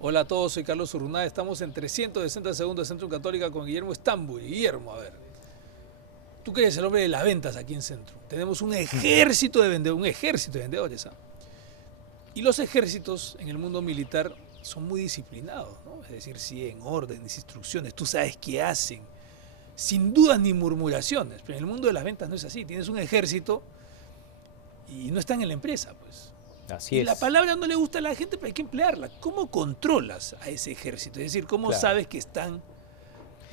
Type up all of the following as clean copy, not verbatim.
Hola a todos, soy Carlos Urrunaga, estamos en 360 segundos de Centrum Católica con Guillermo Estambul. Guillermo, a ver, tú que eres el hombre de las ventas aquí en Centrum. Tenemos un ejército de vendedores. ¿Ah? Y los ejércitos en el mundo militar son muy disciplinados, ¿no? Es decir, siguen órdenes, instrucciones, tú sabes qué hacen, sin dudas ni murmuraciones. Pero en el mundo de las ventas no es así, tienes un ejército y no están en la empresa, pues. Así Y es. la palabra no le gusta a la gente, pero hay que emplearla. ¿Cómo controlas a ese ejército? Es decir, ¿cómo sabes que están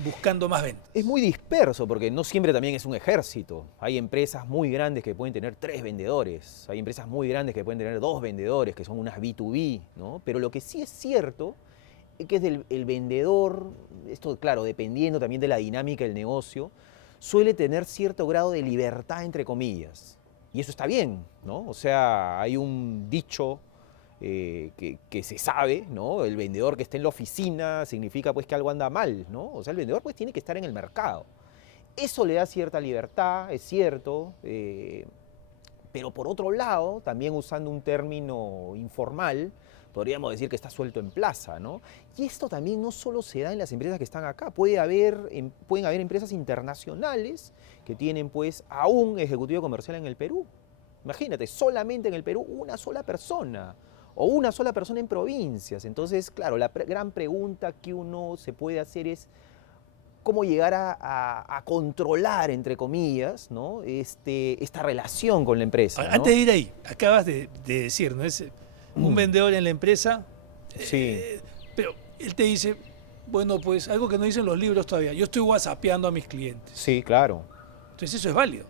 buscando más ventas? Es muy disperso porque no siempre también es un ejército. Hay empresas muy grandes que pueden tener 3 vendedores, hay empresas muy grandes que pueden tener 2 vendedores, que son unas B2B, ¿no? Pero lo que sí es cierto es que el vendedor, esto claro, dependiendo también de la dinámica del negocio, suele tener cierto grado de libertad, entre comillas. Y eso está bien, ¿no? O sea, hay un dicho que se sabe, ¿no? El vendedor que está en la oficina significa pues que algo anda mal, ¿no? O sea, el vendedor pues tiene que estar en el mercado. Eso le da cierta libertad, es cierto, pero por otro lado, también usando un término informal, podríamos decir que está suelto en plaza, ¿no? Y esto también no solo se da en las empresas que están acá, pueden haber empresas internacionales que tienen pues a un ejecutivo comercial en el Perú. Imagínate, solamente en el Perú una sola persona, o una sola persona en provincias. Entonces, claro, la gran pregunta que uno se puede hacer es cómo llegar a controlar, entre comillas, ¿no? esta relación con la empresa, ¿no? Antes de ir ahí, acabas de decir, ¿no? Es un vendedor en la empresa, Sí. pero él te dice, bueno, pues algo que no dicen los libros todavía, yo estoy whatsappeando a mis clientes. Sí, claro. Entonces eso es válido.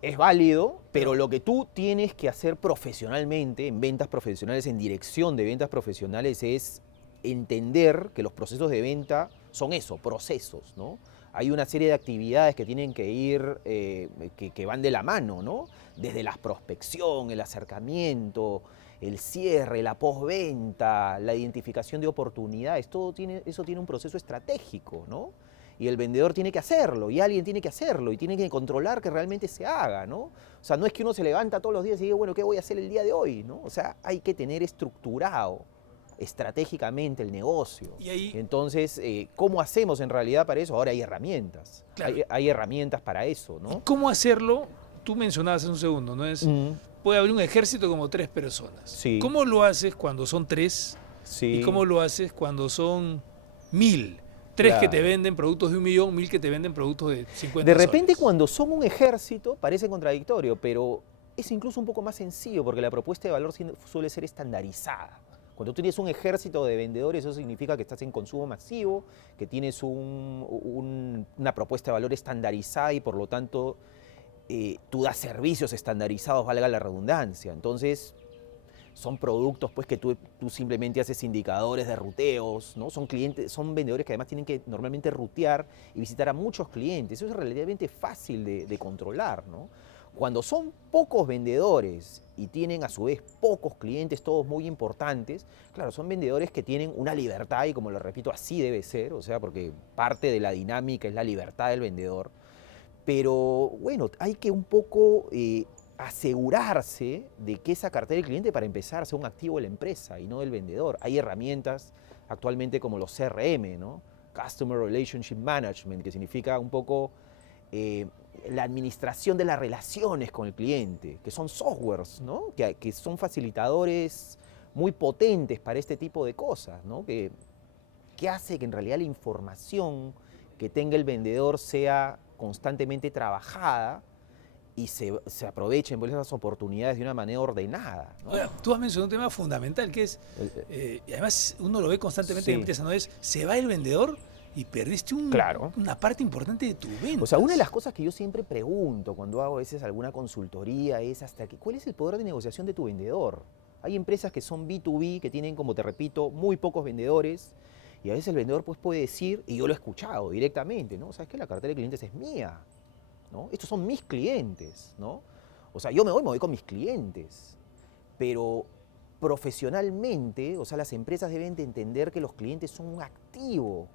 Es válido, pero lo que tú tienes que hacer profesionalmente, en ventas profesionales, en dirección de ventas profesionales, es entender que los procesos de venta son eso, procesos, ¿no? Hay una serie de actividades que tienen que ir, que van de la mano, ¿no? Desde la prospección, el acercamiento, el cierre, la postventa, la identificación de oportunidades, eso tiene un proceso estratégico, ¿no? Y el vendedor tiene que hacerlo, y alguien tiene que hacerlo, y tiene que controlar que realmente se haga, ¿no? O sea, no es que uno se levanta todos los días y diga, bueno, ¿qué voy a hacer el día de hoy? ¿No? O sea, hay que tener estructurado estratégicamente el negocio. Y ahí, entonces, ¿cómo hacemos en realidad para eso? Ahora hay herramientas, claro, hay herramientas para eso, ¿no? ¿cómo hacerlo? Tú mencionabas hace un segundo, ¿no? Puede haber un ejército como 3 personas. Sí. ¿Cómo lo haces cuando son 3? Sí. ¿Y cómo lo haces cuando son 1000? 3 que te venden productos de 1.000.000, 1000 que te venden productos de 50 De repente soles. cuando son un ejército parece contradictorio, pero es incluso un poco más sencillo porque la propuesta de valor suele ser estandarizada. Cuando tú tienes un ejército de vendedores, eso significa que estás en consumo masivo, que tienes una propuesta de valor estandarizada y por lo tanto tú das servicios estandarizados, valga la redundancia. Entonces, son productos pues, que tú simplemente haces indicadores de ruteos, ¿no? Son vendedores que además tienen que normalmente rutear y visitar a muchos clientes. Eso es relativamente fácil de controlar, ¿no? Cuando son pocos vendedores y tienen a su vez pocos clientes, todos muy importantes, claro, son vendedores que tienen una libertad y como lo repito, así debe ser, o sea, porque parte de la dinámica es la libertad del vendedor. Pero bueno, hay que un poco asegurarse de que esa cartera del cliente para empezar sea un activo de la empresa y no del vendedor. Hay herramientas actualmente como los CRM, ¿no? Customer Relationship Management, que significa un poco la administración de las relaciones con el cliente, que son softwares, ¿no? que son facilitadores muy potentes para este tipo de cosas, ¿no? que hace que en realidad la información que tenga el vendedor sea constantemente trabajada y se aprovechen por esas oportunidades de una manera ordenada, ¿no? Ahora, tú has mencionado un tema fundamental que es, y además uno lo ve constantemente en empresas, ¿no? Es, se va el vendedor y perdiste Claro. una parte importante de tu venta. O sea, una de las cosas que yo siempre pregunto cuando hago a veces alguna consultoría es ¿cuál es el poder de negociación de tu vendedor? Hay empresas que son B2B, que tienen, como te repito, muy pocos vendedores, y a veces el vendedor pues, puede decir, y yo lo he escuchado directamente, ¿no? ¿Sabes qué? La cartera de clientes es mía, ¿no? Estos son mis clientes, ¿no? O sea, yo me voy con mis clientes, pero profesionalmente, o sea, las empresas deben de entender que los clientes son un activo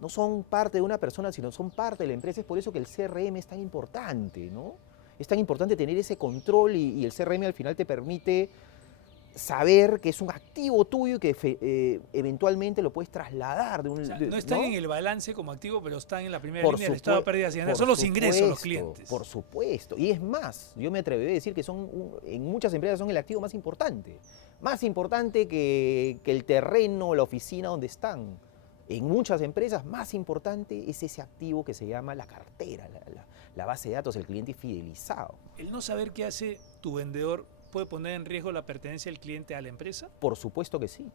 no son parte de una persona, sino son parte de la empresa. Es por eso que el CRM es tan importante, ¿no? Es tan importante tener ese control y el CRM al final te permite saber que es un activo tuyo y que eventualmente lo puedes trasladar de un... O sea, no están ¿no? en el balance como activo, pero están en la primera Por línea del estado de pérdidas y ganancias. Son los ingresos de los clientes. Por supuesto. Y es más, yo me atrevería a decir que en muchas empresas son el activo más importante. Más importante que el terreno, la oficina donde están. En muchas empresas, más importante es ese activo que se llama la cartera, la base de datos, el cliente fidelizado. ¿El no saber qué hace tu vendedor puede poner en riesgo la pertenencia del cliente a la empresa? Por supuesto que sí.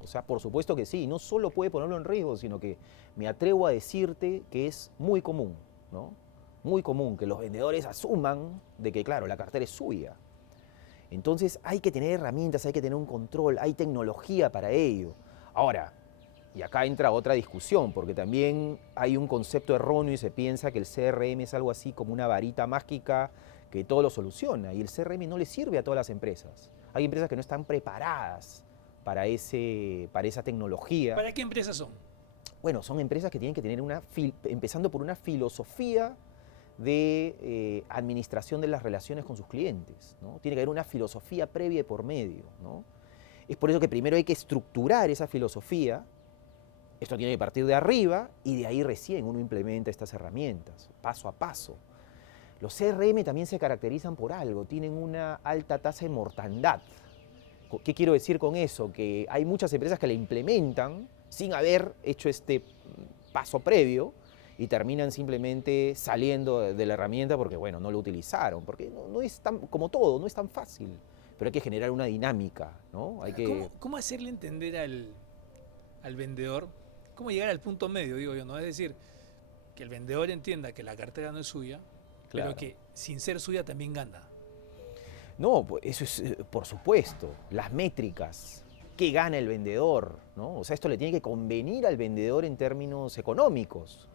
O sea, por supuesto que sí. No solo puede ponerlo en riesgo, sino que me atrevo a decirte que es muy común, ¿no? Muy común que los vendedores asuman de que, claro, la cartera es suya. Entonces hay que tener herramientas, hay que tener un control, hay tecnología para ello. Ahora, y acá entra otra discusión, porque también hay un concepto erróneo y se piensa que el CRM es algo así como una varita mágica que todo lo soluciona, y el CRM no le sirve a todas las empresas. Hay empresas que no están preparadas para esa tecnología. ¿Para qué empresas son? Bueno, son empresas que tienen que tener empezando por una filosofía de administración de las relaciones con sus clientes, ¿no? Tiene que haber una filosofía previa y por medio, ¿no? Es por eso que primero hay que estructurar esa filosofía. Esto tiene que partir de arriba y de ahí recién uno implementa estas herramientas, paso a paso. Los CRM también se caracterizan por algo, tienen una alta tasa de mortandad. ¿Qué quiero decir con eso? Que hay muchas empresas que la implementan sin haber hecho este paso previo y terminan simplemente saliendo de la herramienta porque, bueno, no lo utilizaron, porque no es tan, como todo, no es tan fácil, pero hay que generar una dinámica, ¿no? Hay que... ¿Cómo hacerle entender al vendedor? ¿Cómo llegar al punto medio, digo yo, ¿no? Es decir, que el vendedor entienda que la cartera no es suya, Claro. pero que sin ser suya también gana. No, pues eso es, por supuesto, las métricas, qué gana el vendedor, ¿no? O sea, esto le tiene que convenir al vendedor en términos económicos.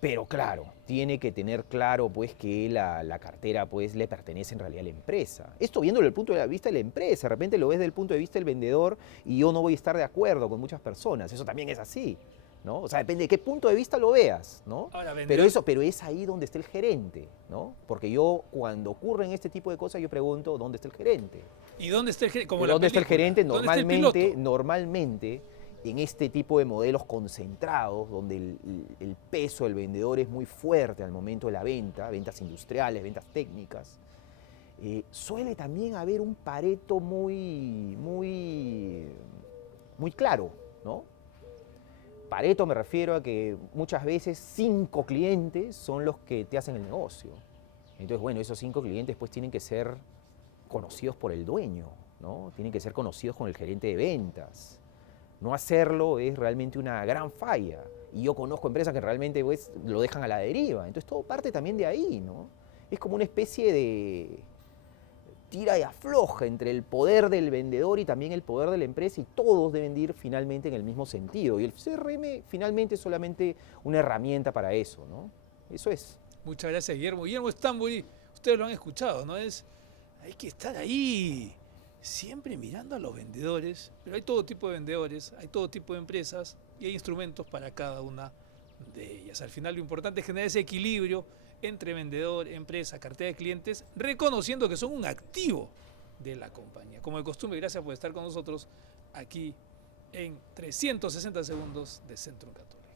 Pero claro, tiene que tener claro pues que la cartera pues le pertenece en realidad a la empresa. Esto viéndolo desde el punto de vista de la empresa, de repente lo ves desde el punto de vista del vendedor y yo no voy a estar de acuerdo con muchas personas, eso también es así, ¿no? O sea, depende de qué punto de vista lo veas, ¿no? Ahora, vendedor... Pero es ahí donde está el gerente, ¿no? Porque yo cuando ocurren este tipo de cosas yo pregunto, ¿dónde está el gerente? ¿Y dónde está el gerente? Como ¿Dónde está el gerente? ¿Dónde está el piloto? Normalmente, en este tipo de modelos concentrados, donde el peso del vendedor es muy fuerte al momento de la venta, ventas industriales, ventas técnicas, suele también haber un Pareto muy claro, ¿no? Pareto me refiero a que muchas veces 5 clientes son los que te hacen el negocio. Entonces, bueno, esos 5 clientes pues tienen que ser conocidos por el dueño, ¿no? Tienen que ser conocidos con el gerente de ventas. No hacerlo es realmente una gran falla. Y yo conozco empresas que realmente pues, lo dejan a la deriva. Entonces todo parte también de ahí, ¿no? Es como una especie de tira y afloja entre el poder del vendedor y también el poder de la empresa y todos deben ir finalmente en el mismo sentido. Y el CRM finalmente es solamente una herramienta para eso, ¿no? Eso es. Muchas gracias, Guillermo. Guillermo Stamburi, ustedes lo han escuchado, ¿no? Hay que estar ahí, siempre mirando a los vendedores, pero hay todo tipo de vendedores, hay todo tipo de empresas y hay instrumentos para cada una de ellas. Al final lo importante es generar ese equilibrio entre vendedor, empresa, cartera de clientes, reconociendo que son un activo de la compañía. Como de costumbre, gracias por estar con nosotros aquí en 360 segundos de Centrum Católico.